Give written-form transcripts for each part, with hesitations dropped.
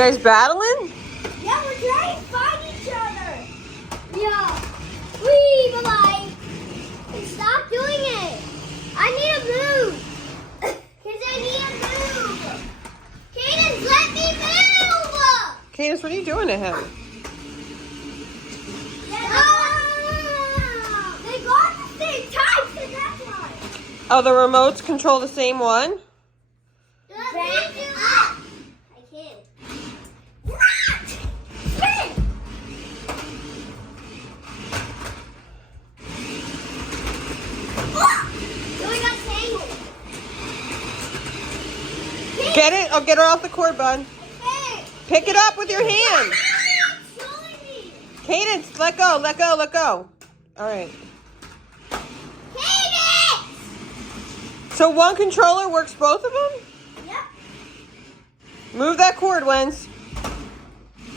guys battling? Yeah, we're trying to find each other. Yeah. Wee, bye-bye. And stop doing it. I need a move. Because I need a move. Cadence, let me move. Cadence, what are you doing to him? They go at the same time, so that's why. Oh, the remotes control the same one? Back up. I can't. Spin. We got tangled. Get it? Oh, get her off the cord, bud. Okay. Pick it up with your hand. It's slowing me. Cadence, let go, let go, let go. All right. Cadence! So one controller works both of them? Yep. Move that cord, Wens.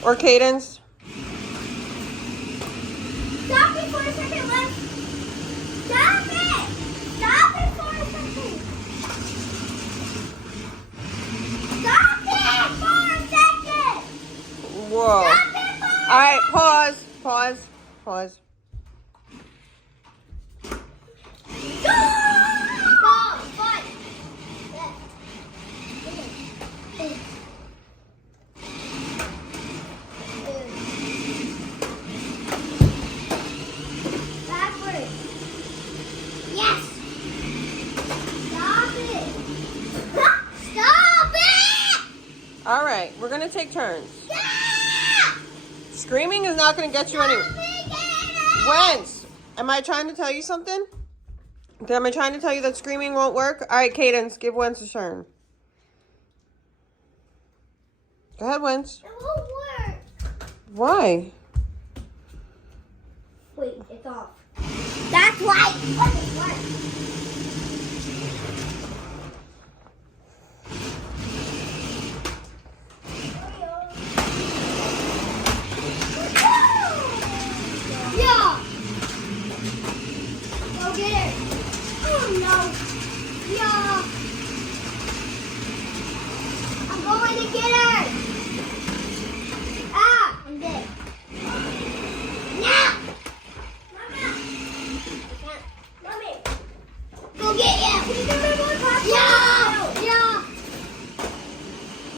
Or Cadence. Stop it for a second, Lex. Stop it! Stop it for a second. Stop it for a second. Whoa. Stop it for a All right, pause, pause, pause. Stop! Fight! Backwards. Yes! Stop it! Stop it! All right, we're going to take turns. Stop! Screaming is not going to get you anywhere. Stop it, Cadence! Wens, am I trying to tell you something? Am I trying to tell you that screaming won't work? All right, Cadence, give Wens a turn. Go ahead, Wens. It won't work. Why? Wait, it's off. That's why it doesn't work. Yeah. Go get it. Oh no. Yeah. I'm going to get it.